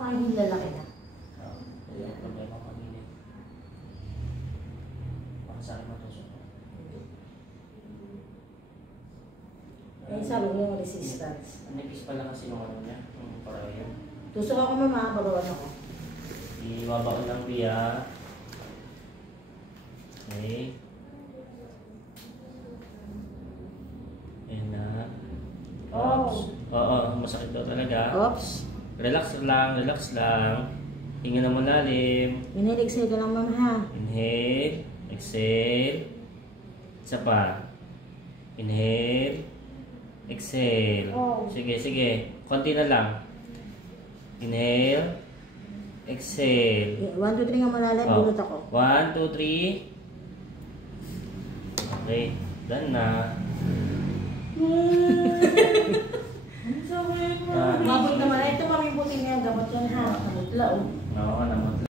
Ay, hindi lalaki na. Ayan. Problema pag-init. Baka sa akin matusok. Eh, sabi mo yung resistance. Nipis pala kasi nung ano niya. Para yun. Tusok ako mama, babawan ako. Iwaba ko lang biya. Okay. Ayan na. Oops. Oo, masakit daw talaga. Oops. Relax lang, relax lang. Hinga na malalim. Inhale, exhale ka lang mama ha. Inhale, exhale. Isa pa. Inhale, exhale. Oh. Sige, sige. Konti na lang. Inhale, exhale. 1, 2, 3 nga malalim, bulot ako. 1, 2, 3. Okay, done na. Mabot naman. Ito mami puti nga, gamot yan ha. Kamutla oh. Oo, naman.